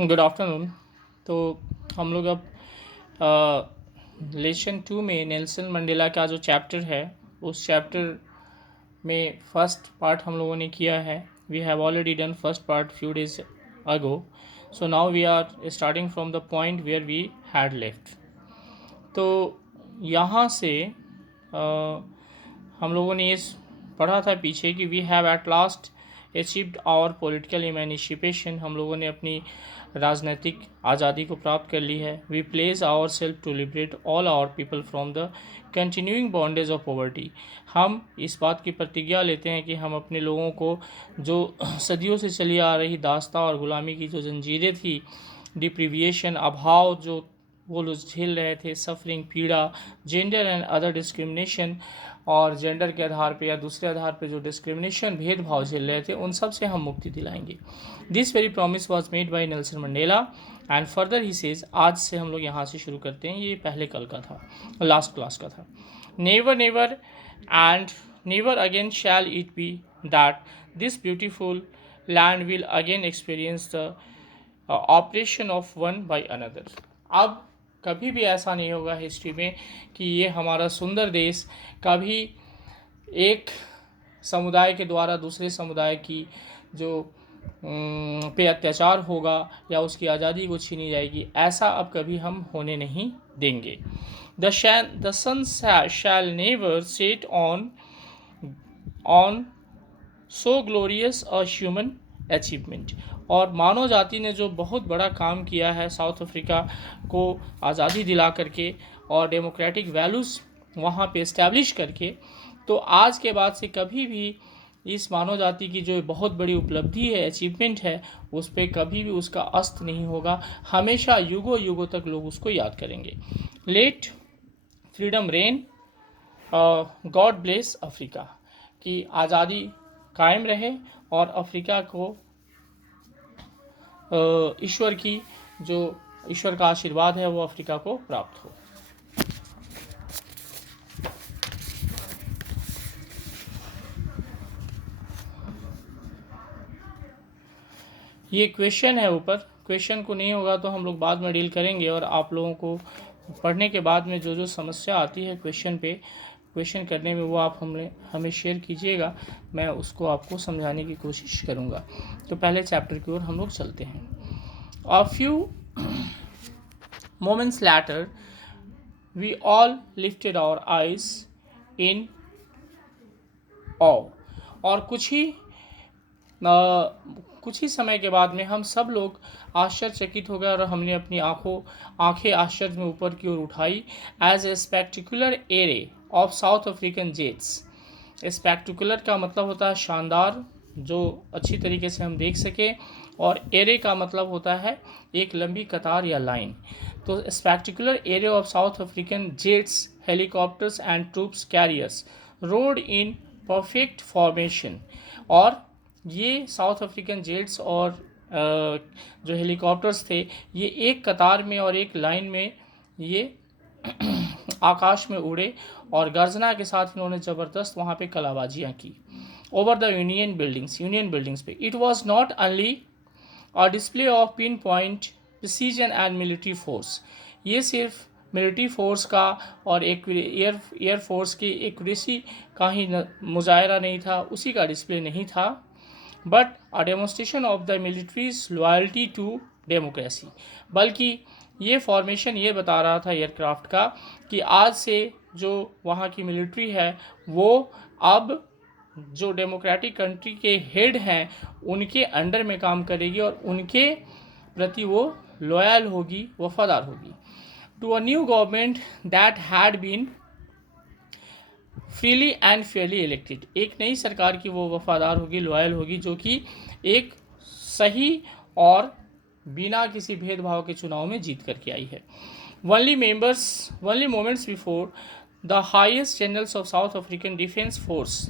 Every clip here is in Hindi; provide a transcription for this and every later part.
Good afternoon. तो हम लोग अब लेसन 2 में नेल्सन मंडेला का जो चैप्टर है उस चैप्टर में फर्स्ट पार्ट हम लोगों ने किया है। We have already done first part few days ago, so now we are starting from the point where we had left. तो यहाँ से हम लोगों ने ये पढ़ा था पीछे कि we have at last achieved our political emancipation. हम लोगों ने अपनी राजनीतिक आज़ादी को प्राप्त कर ली है। We place our self to liberate all our people from the continuing bondage of poverty. हम इस बात की प्रतिज्ञा लेते हैं कि हम अपने लोगों को जो सदियों से चली आ रही दास्ता और ग़ुलामी की जो जंजीरें थी, डिप्रीविएशन, अभाव जो वो लोग झेल रहे थे, सफरिंग, पीड़ा, जेंडर एंड अदर डिस्क्रिमिनेशन, और जेंडर के आधार पे या दूसरे आधार पे जो डिस्क्रिमिनेशन, भेदभाव झेल रहे थे, उन सब से हम मुक्ति दिलाएंगे। This very promise was made by Nelson Mandela and further he says, आज से हम लोग यहाँ से शुरू करते हैं, ये पहले कल का था, लास्ट क्लास का था। Never never and never again shall it be that this beautiful land will again experience the oppression of one by another. अब कभी भी ऐसा नहीं होगा हिस्ट्री में कि ये हमारा सुंदर देश कभी एक समुदाय के द्वारा दूसरे समुदाय की जो पे अत्याचार होगा या उसकी आज़ादी को छीनी जाएगी। ऐसा अब कभी हम होने नहीं देंगे। The sun shall never set on so glorious a human achievement. और मानव जाति ने जो बहुत बड़ा काम किया है साउथ अफ्रीका को आज़ादी दिला करके और डेमोक्रेटिक वैल्यूज़ वहाँ पे इस्टेब्लिश करके, तो आज के बाद से कभी भी इस मानव जाति की जो बहुत बड़ी उपलब्धि है, अचीवमेंट है, उस पर कभी भी उसका अस्त नहीं होगा। हमेशा युगों युगों तक लोग उसको याद करेंगे। Let freedom reign, God bless Africa, की आज़ादी कायम रहे और अफ्रीका को ईश्वर की जो ईश्वर का आशीर्वाद है वो अफ्रीका को प्राप्त हो। ये क्वेश्चन है ऊपर, क्वेश्चन को नहीं होगा तो हम लोग बाद में डील करेंगे, और आप लोगों को पढ़ने के बाद में जो जो समस्या आती है क्वेश्चन करने में वो आप हमें शेयर कीजिएगा, मैं उसको आपको समझाने की कोशिश करूँगा। तो पहले चैप्टर की ओर हम लोग चलते हैं। A few moments later, we all lifted our eyes in awe. और कुछ ही समय के बाद में हम सब लोग आश्चर्यचकित हो गए और हमने अपनी आंखें आश्चर्य में ऊपर की ओर उठाई। As a spectacular array of South African jets. Spectacular का मतलब होता है शानदार, जो अच्छी तरीके से हम देख सके, और एरे का मतलब होता है एक लंबी कतार या लाइन। तो spectacular array of South African jets, helicopters and troops carriers road in perfect formation. और ये साउथ अफ्रीकन जेट्स और जो हेलीकॉप्टर्स थे, ये एक कतार में और एक लाइन में ये आकाश में उड़े और गर्जना के साथ इन्होंने ज़बरदस्त वहाँ पे कलाबाजियाँ की ओवर द यूनियन बिल्डिंग्स पे। It was not only a display of pin point precision and military force. ये सिर्फ मिलिट्री फोर्स का और एक एयर फोर्स की एक्यूरेसी का ही मुजाहरा नहीं था, उसी का डिस्प्ले नहीं था, but a demonstration of the military's loyalty to democracy. बल्कि ये फॉर्मेशन ये बता रहा था एयरक्राफ्ट का कि आज से जो वहाँ की मिलिट्री है वो अब जो डेमोक्रेटिक कंट्री के हेड हैं उनके अंडर में काम करेगी और उनके प्रति वो लॉयल होगी, वफादार होगी। To a new government that had been freely and fairly elected. एक नई सरकार की वो वफादार होगी, लॉयल होगी, जो कि एक सही और बिना किसी भेदभाव के चुनाव में जीत करके आई है। Only moments before the highest generals of South African defence force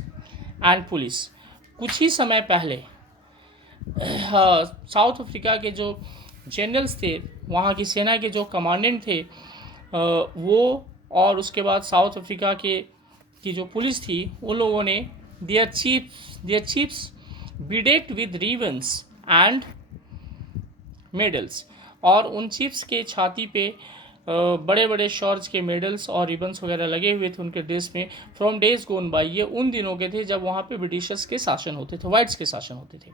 and police. कुछ ही समय पहले साउथ अफ्रीका के जो जनरल्स थे, वहाँ की सेना के जो कमांडेंट थे, वो और उसके बाद साउथ अफ्रीका की जो पुलिस थी, उन लोगों ने their chiefs bedecked with ribbons and medals, और उन चीफ्स के छाती पे बड़े बड़े शॉर्ज के मेडल्स और रिबन्स वगैरह लगे हुए थे उनके ड्रेस में। फ्रॉम डेज गोन बाई, ये उन दिनों के थे जब वहाँ पे ब्रिटिशर्स के शासन होते थे, वाइट्स के शासन होते थे।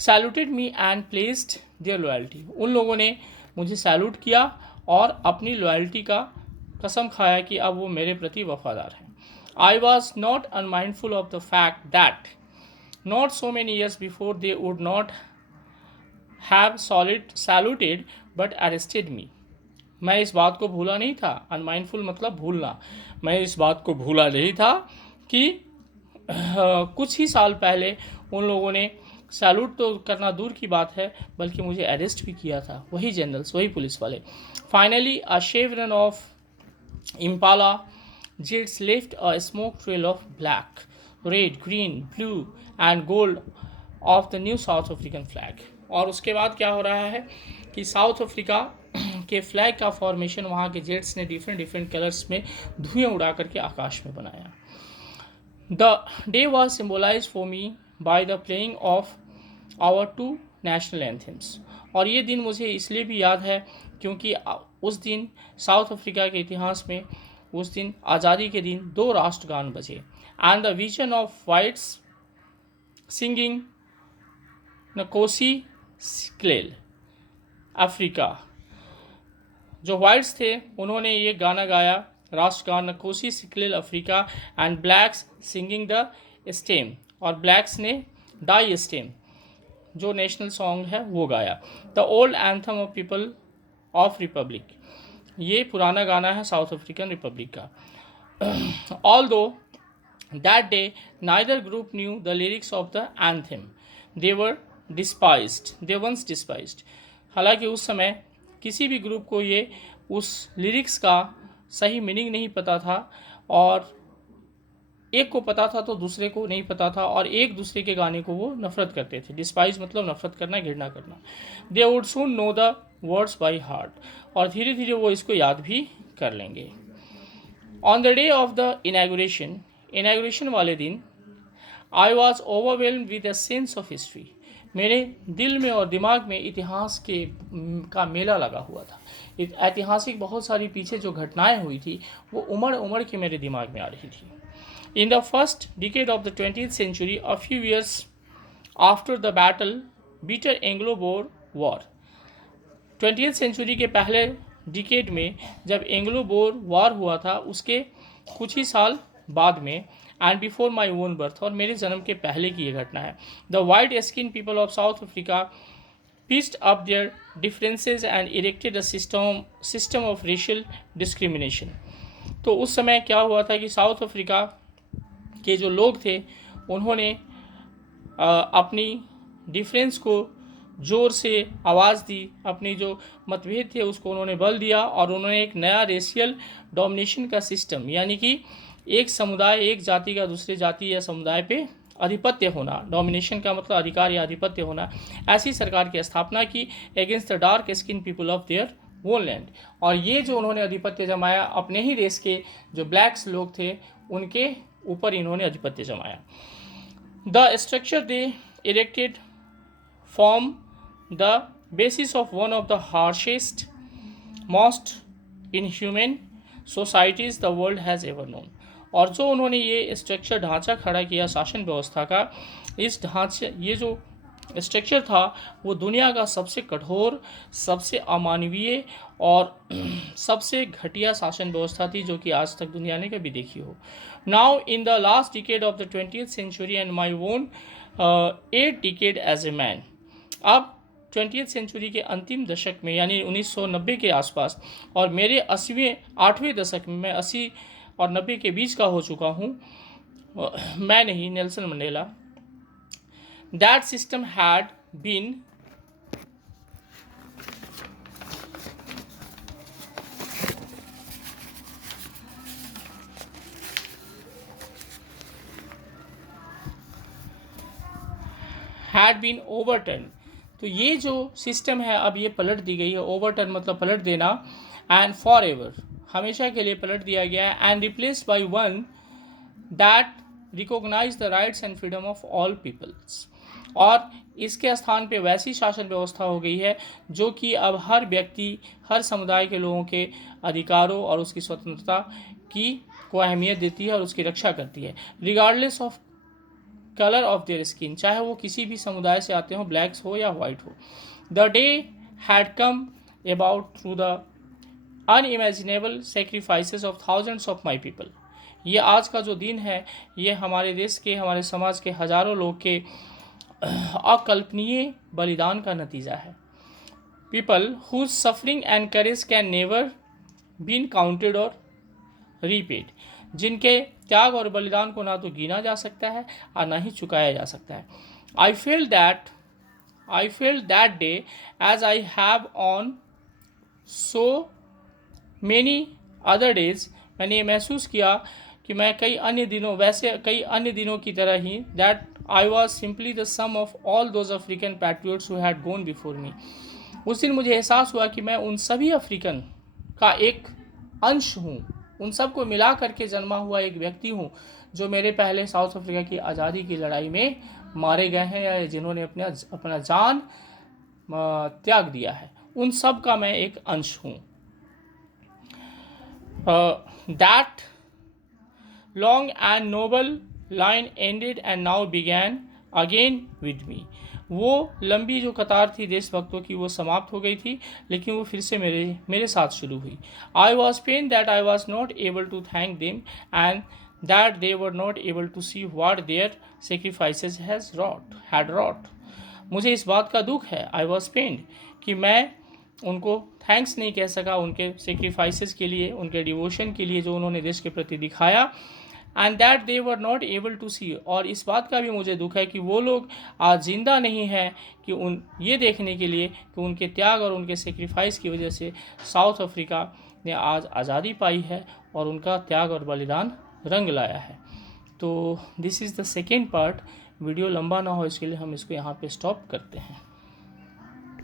Saluted me and placed their loyalty, उन लोगों ने मुझे सैल्यूट किया और अपनी लॉयल्टी का कसम खाया कि अब वो मेरे प्रति वफादार हैं। I was not unmindful of the fact that not so many years before they would not have saluted but arrested me, मैं इस बात को भूला नहीं था, अनमाइंडफुल मतलब भूलना, मैं इस बात को भूला नहीं था कि कुछ ही साल पहले उन लोगों ने सैल्यूट तो करना दूर की बात है बल्कि मुझे अरेस्ट भी किया था, वही जनरल्स, वही पुलिस वाले। Finally a शेवरन of Impala jets left a smoke trail of black, red, green, blue and gold of the new south African flag. और उसके बाद क्या हो रहा है कि साउथ अफ्रीका के फ्लैग का फॉर्मेशन वहाँ के जेट्स ने डिफरेंट डिफरेंट कलर्स में धुएं उड़ा करके आकाश में बनाया। The day was symbolize for me by the playing of our two national anthems, और ये दिन मुझे इसलिए भी याद है क्योंकि उस दिन साउथ अफ्रीका के इतिहास में उस दिन आज़ादी के दिन 2 राष्ट्रगान बजे। And the vision of whites singing Nkosi Sikelel Africa, जो वाइट्स थे उन्होंने ये गाना गाया, राष्ट्रगान Nkosi Sikelel Africa, and blacks singing the Stem, और ब्लैक्स ने डाई स्टेम जो नेशनल सॉन्ग है वो गाया। The old anthem of people of republic, ये पुराना गाना है साउथ अफ्रीकन रिपब्लिक का। Although that day neither group knew the lyrics of the anthem, they were डिस्पाइज्ड, they once डिस्पाइज्ड, हालांकि उस समय किसी भी ग्रुप को ये उस लिरिक्स का सही मीनिंग नहीं पता था, और एक को पता था तो दूसरे को नहीं पता था, और एक दूसरे के गाने को वो नफरत करते थे। डिस्पाइज मतलब नफरत करना, घृणा करना। They would soon know the words by heart, और धीरे धीरे वो इसको याद भी कर लेंगे। On the day of the inauguration वाले दिन, I was overwhelmed with a sense of history, मेरे दिल में और दिमाग में इतिहास का मेला लगा हुआ था। ऐतिहासिक बहुत सारी पीछे जो घटनाएं हुई थी वो उमड़ उमड़ के मेरे दिमाग में आ रही थी। In the first decade of the 20th century, a few years after the battle bitter Anglo-Boer War, 20th century के पहले डिकेड में जब एंग्लो बोर वॉर हुआ था उसके कुछ ही साल बाद में, and before my own birth, और मेरे जन्म के पहले की ये घटना है, the white skin people of South Africa pitched up their differences and erected a system of racial discrimination. तो उस समय क्या हुआ था कि साउथ अफ्रीका के जो लोग थे उन्होंने अपनी डिफरेंस को ज़ोर से आवाज़ दी, अपनी जो मतभेद थे उसको उन्होंने बल दिया, और उन्होंने एक नया रेशियल डोमिनेशन का सिस्टम, यानी कि एक समुदाय, एक जाति का दूसरे जाति या समुदाय पे आधिपत्य होना, डोमिनेशन का मतलब अधिकार या आधिपत्य होना, ऐसी सरकार की स्थापना की against the dark skin people of their own land. और ये जो उन्होंने आधिपत्य जमाया अपने ही देश के जो ब्लैक्स लोग थे उनके ऊपर इन्होंने आधिपत्य जमाया। The structure they erected form the basis of one of the harshest most inhuman societies the world has ever known. और जो उन्होंने ये स्ट्रक्चर ढांचा खड़ा किया शासन व्यवस्था का, इस ढांचे ये जो स्ट्रक्चर था वो दुनिया का सबसे कठोर, सबसे अमानवीय और सबसे घटिया शासन व्यवस्था थी जो कि आज तक दुनिया ने कभी देखी हो। Now in the last decade of the 20th century and my own 8th decade as a man, अब 20th century के अंतिम दशक में यानी 1990 के आसपास, और मेरे 8वें दशक में, मैं 80 और 90 के बीच का हो चुका हूँ, मैं नहीं, Nelson Mandela, that system had been overturned। तो ये जो सिस्टम है अब ये पलट दी गई है, ओवरटर्न मतलब पलट देना, एंड फॉर एवर, हमेशा के लिए पलट दिया गया है, and replaced by one that recognize the rights and freedom of all peoples. और इसके स्थान पे वैसी शासन व्यवस्था हो गई है जो कि अब हर व्यक्ति, हर समुदाय के लोगों के अधिकारों और उसकी स्वतंत्रता की को अहमियत देती है और उसकी रक्षा करती है, regardless of colour of their skin, चाहे वो किसी भी समुदाय से आते हो, ब्लैक्स हो या वाइट हो। The day had come about through the unimaginable sacrifices of thousands of my people. ये आज का जो दिन है, ये हमारे देश के, हमारे समाज के हजारों लोग के अकल्पनीय बलिदान का नतीजा है। People whose suffering and courage can never been counted or repaid, जिनके त्याग और बलिदान को ना तो गिना जा सकता है और ना ही चुकाया जा सकता है। I felt that day as I have on so many other days, मैंने ये महसूस किया कि मैं कई अन्य दिनों की तरह ही, that I was simply the sum of all those African patriots who had gone before me. उस दिन मुझे एहसास हुआ कि मैं उन सभी अफ्रीकन का एक अंश हूँ, उन सबको मिला करके जन्मा हुआ एक व्यक्ति हूँ जो मेरे पहले साउथ अफ्रीका की आज़ादी की लड़ाई में मारे गए हैं या जिन्होंने अपना जान त्याग दिया है, उन सब का मैं एक अंश हूँ। That long and noble line ended and now began again with me. वो लंबी जो कतार थी देशभक्तों की वो समाप्त हो गई थी, लेकिन वो फिर से मेरे साथ शुरू हुई। I was pained that I was not able to thank them and that they were not able to see what their sacrifices had wrought. मुझे इस बात का दुख है, I was pained, कि मैं उनको थैंक्स नहीं कह सका उनके सेक्रीफाइसेस के लिए, उनके डिवोशन के लिए जो उन्होंने देश के प्रति दिखाया, and that they were not able to see, और इस बात का भी मुझे दुख है कि वो लोग आज जिंदा नहीं हैं कि ये देखने के लिए कि उनके त्याग और उनके सेक्रीफाइस की वजह से साउथ अफ्रीका ने आज आज़ादी पाई है और उनका त्याग और बलिदान रंग लाया है। तो this is the second part. Video लंबा ना हो इसके लिए हम इसको यहाँ पे स्टॉप करते हैं।